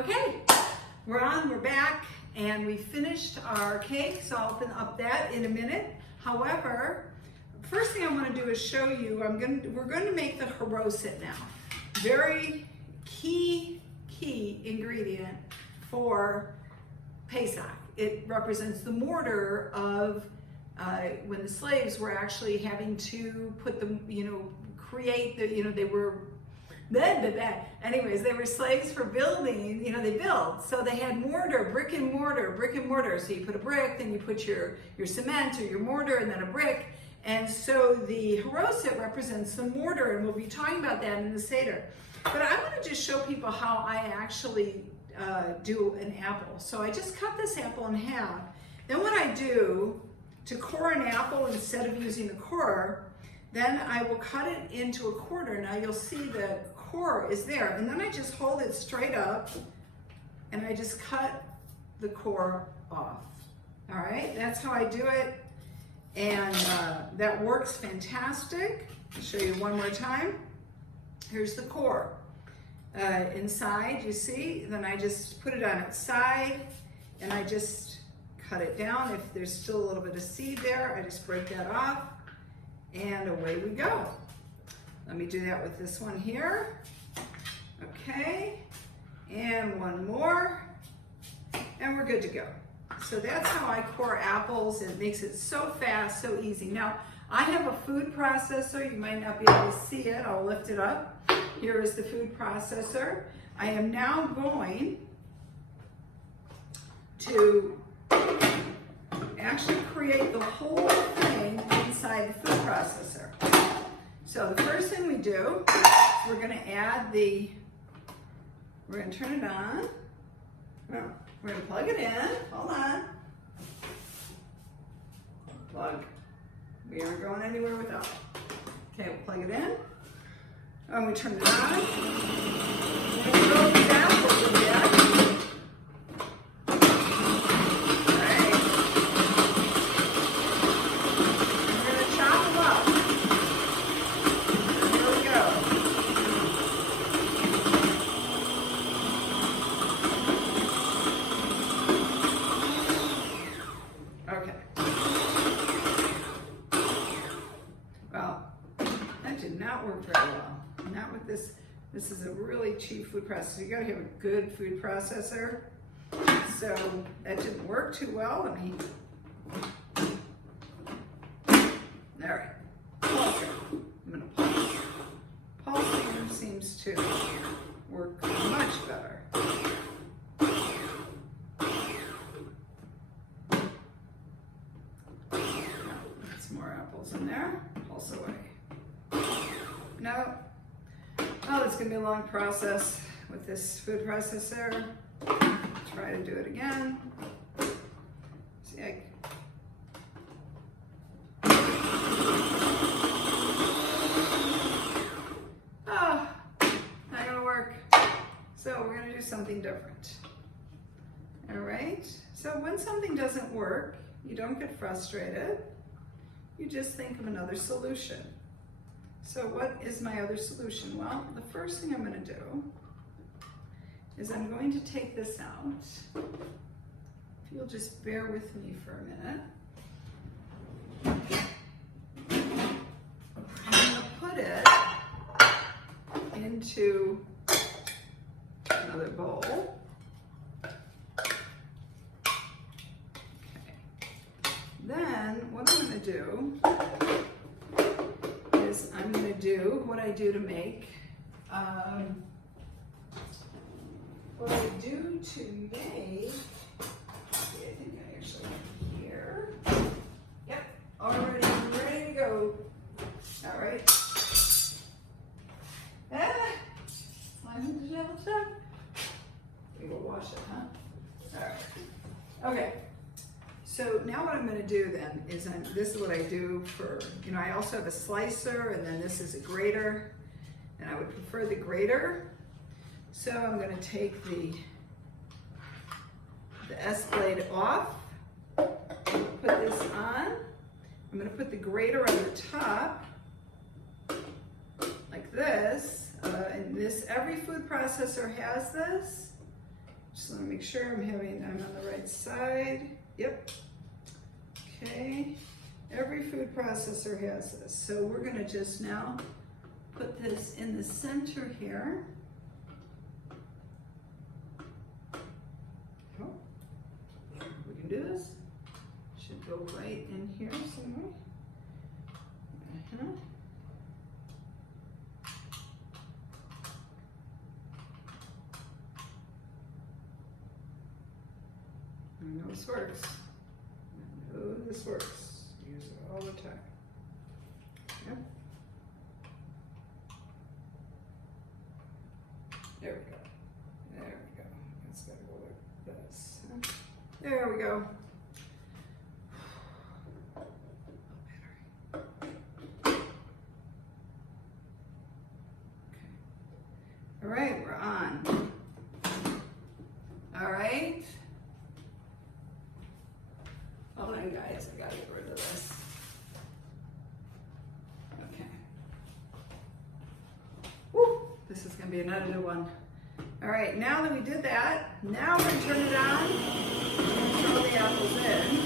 Okay, we're back, and we finished our cake, so I'll open up that in a minute. However, first thing I want to do is show you, we're going to make the Charoset now. Very key ingredient for Pesach. It represents the mortar of when the slaves were actually having to put them, create the, they were, anyways, they were slaves for building, they built. So they had mortar, brick and mortar. So you put a brick, then you put your cement or your mortar, and then a brick. And so the Charoset represents the mortar, and we'll be talking about that in the Seder. But I want to just show people how I actually do an apple. So I just cut this apple in half. Then what I do to core an apple, instead of using the core, then I will cut it into a quarter. Now you'll see the core is there, and then I just hold it straight up and I just cut the core off. All right, that's how I do it, and that works fantastic. I'll show you one more time. Here's the core. Inside, you see, then I just put it on its side and I just cut it down. If there's still a little bit of seed there, I just break that off, and away we go. Let me do that with this one here. Okay, and one more, and we're good to go. So that's how I core apples. It makes it so fast, so easy. Now, I have a food processor. You might not be able to see it. I'll lift it up. Here is the food processor. I am now going to actually create the whole thing inside the food processor. So the first thing we do, we're going to add we're going to turn it on. No, we're going to plug it in. Hold on. Plug. We aren't going anywhere without it. Okay, we'll plug it in. And we turn it on. We're going to throw these apples in there. Not with this. This is a really cheap food processor. You gotta have a good food processor. So that didn't work too well. Let me. All right. Pulser. I'm gonna pulse. Pulsing seems to work much better. Get some more apples in there. Pulse away. No. Oh, it's gonna be a long process with this food processor. Try to do it again. See, oh, not gonna work. So we're gonna do something different. All right, so when something doesn't work, you don't get frustrated. You just think of another solution. So what is my other solution? Well, the first thing I'm going to do is I'm going to take this out. If you'll just bear with me for a minute. I'm going to put it into another bowl. Okay. Then what I'm going to do is I'm going to do what I do to make, see, I think I actually have here. Yep, already ready to go. All right. Slime in the Disheveled Chef. We will wash it, huh? All right. Okay. So now what I'm going to do then is, this is what I do for, I also have a slicer, and then this is a grater, and I would prefer the grater. So I'm going to take the S blade off, put this on. I'm going to put the grater on the top, like this, and every food processor has this. Just want to make sure I'm on the right side. Yep. Okay. Every food processor has this. So we're going to just now put this in the center here. Oh, we can do this. Should go right in here somewhere. I know this works. I know this works. Use it all the time. Yep. There we go. There we go. It's got to go like this. There we go. All right, we're on. All right. Hold on, guys, I gotta get rid of this. Okay. Woo, this is gonna be an edited one. All right, now that we did that, now we're gonna turn it on and throw the apples in.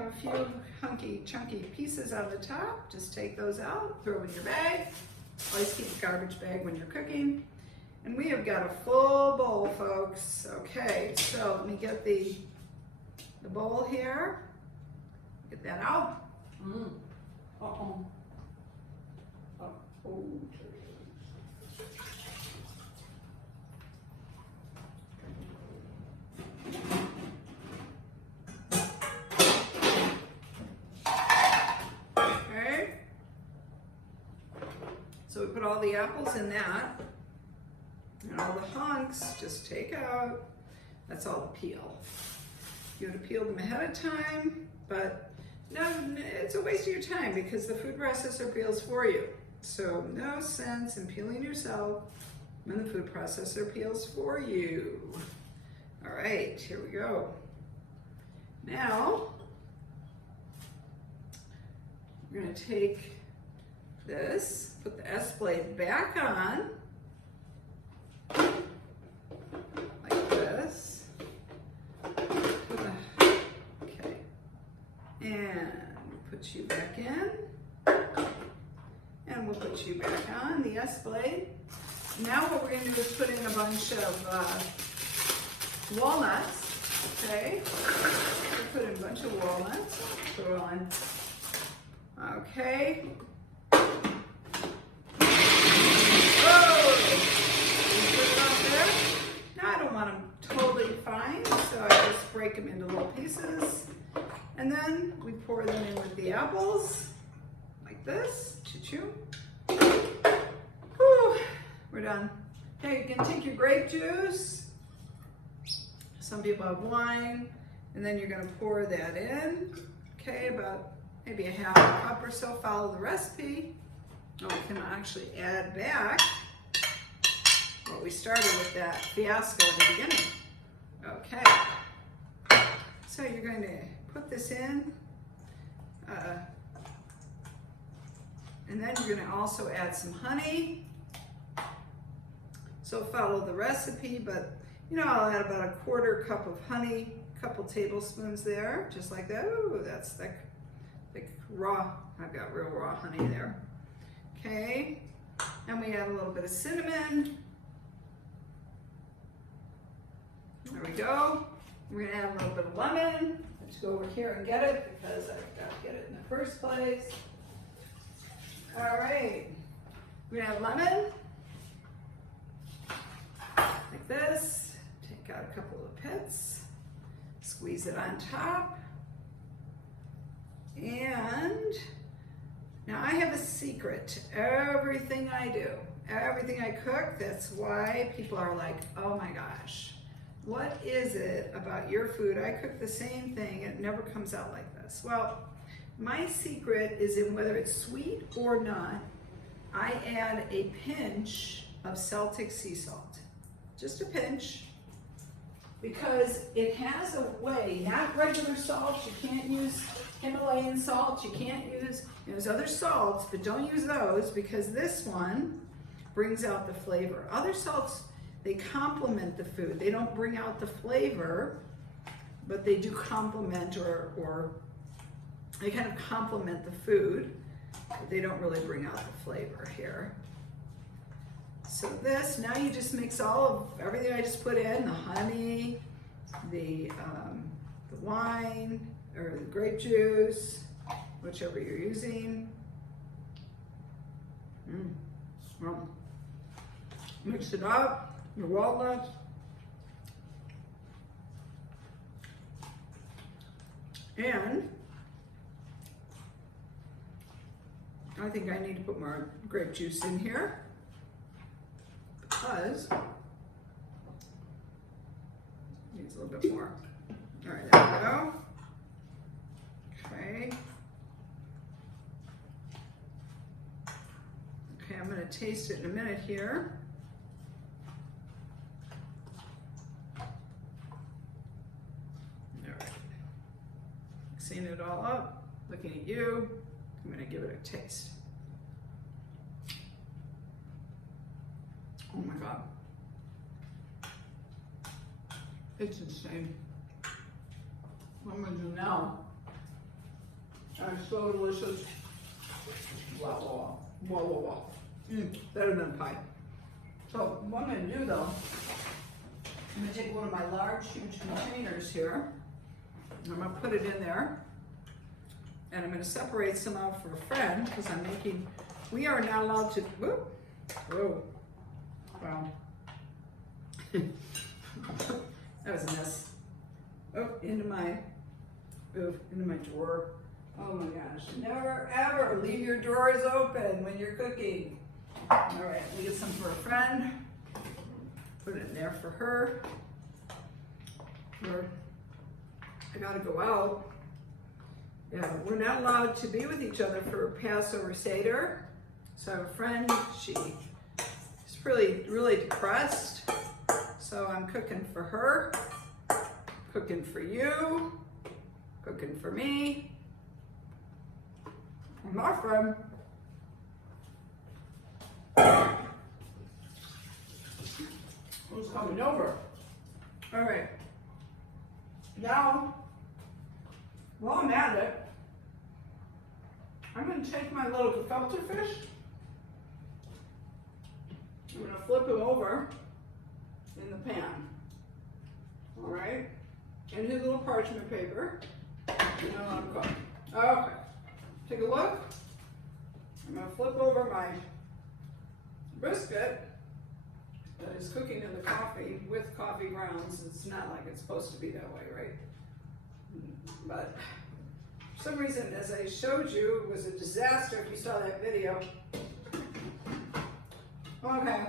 A few hunky, chunky pieces on the top. Just take those out, throw in your bag. Always keep a garbage bag when you're cooking. And we have got a full bowl, folks. Okay, so let me get the bowl here. Get that out. Uh-oh. Oh. So we put all the apples in that, and all the hunks, just take out. That's all the peel. You would have peeled them ahead of time, but no, it's a waste of your time because the food processor peels for you. So no sense in peeling yourself when the food processor peels for you. All right, here we go. Now, we're gonna take this, put the S blade back on, like this. Okay, and put you back in, and we'll put you back on the S blade. Now what we're going to do is put in a bunch of walnuts. Okay, we'll put in a bunch of walnuts. Throw on. Okay. So I just break them into little pieces, and then we pour them in with the apples, like this. Choo-choo. Whew, we're done. Okay, you can take your grape juice. Some people have wine, and then you're going to pour that in. Okay, about maybe a half a cup or so. Follow the recipe. Oh, we can actually add back what we started with that fiasco at the beginning. Okay, so you're going to put this in, and then you're going to also add some honey. So follow the recipe, but you know, I'll add about a quarter cup of honey, a couple tablespoons there, just like that. Ooh, that's thick raw. I've got real raw honey there. Okay, and we add a little bit of cinnamon. There we go. We're gonna add a little bit of lemon. Let's go over here and get it because I've got to get it in the first place. All right. We're gonna add lemon. Like this. Take out a couple of pits. Squeeze it on top. And now I have a secret. Everything I do, everything I cook, that's why people are like, oh my gosh, what is it about your food? I cook the same thing, it never comes out like this. Well, my secret is in whether it's sweet or not, I add a pinch of Celtic sea salt. Just a pinch. Because it has a way, not regular salt, you can't use Himalayan salt, you can't use, there's other salts, but don't use those because this one brings out the flavor. Other salts, they complement the food. They don't bring out the flavor, but they do complement or they kind of complement the food, but they don't really bring out the flavor here. So this, now you just mix all of everything I just put in, the honey, the wine, or the grape juice, whichever you're using. Well, mix it up, your walnuts. And I think I need to put more grape juice in here because it needs a little bit more. All right, there we go. Okay. Okay, I'm going to taste it in a minute here. All right. Mixing it all up, looking at you. I'm going to give it a taste. Oh my God. It's insane. What I'm going to do now, it's so delicious. Wow, wow, wow, wow, wow. Better than pie. So what I'm going to do though, I'm going to take one of my large, huge containers here, and I'm going to put it in there, and I'm going to separate some out for a friend because I'm making, we are not allowed to, whoop, whoa, wow. That was a mess. Oh, into my drawer. Oh my gosh, never ever leave your drawers open when you're cooking. All right, let me get some for a friend. Put it in there for her. I gotta go out. Yeah, we're not allowed to be with each other for Passover Seder. So I have a friend, she's really depressed. So I'm cooking for her, cooking for you, cooking for me. And my friend. Who's coming over? All right. Now, while I'm at it, I'm going to take my little gefilte fish. I'm going to flip him over in the pan. All right. And his little parchment paper. And then I'm cooking. Okay. Take a look. I'm going to flip over my brisket that is cooking in the coffee with coffee grounds. It's not like it's supposed to be that way, right? But for some reason, as I showed you, it was a disaster if you saw that video. Okay.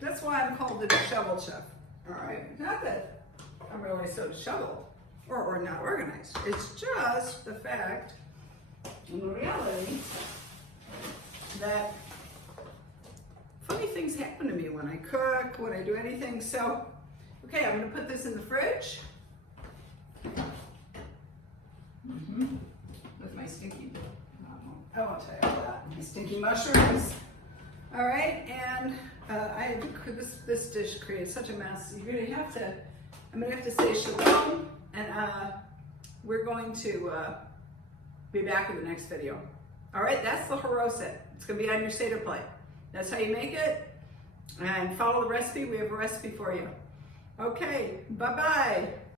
That's why I'm called the Disheveled Chef. All right. Not that I'm really so disheveled or not organized. It's just the fact, in reality, that funny things happen to me when I cook, when I do anything. So, okay, I'm going to put this in the fridge. With my stinky, I won't tell you about that. My stinky mushrooms. All right, and this dish creates such a mess. I'm gonna have to say shalom, and we're going to be back in the next video. All right, that's the Charoset. It's gonna be on your Seder plate. That's how you make it, and follow the recipe. We have a recipe for you. Okay, bye-bye.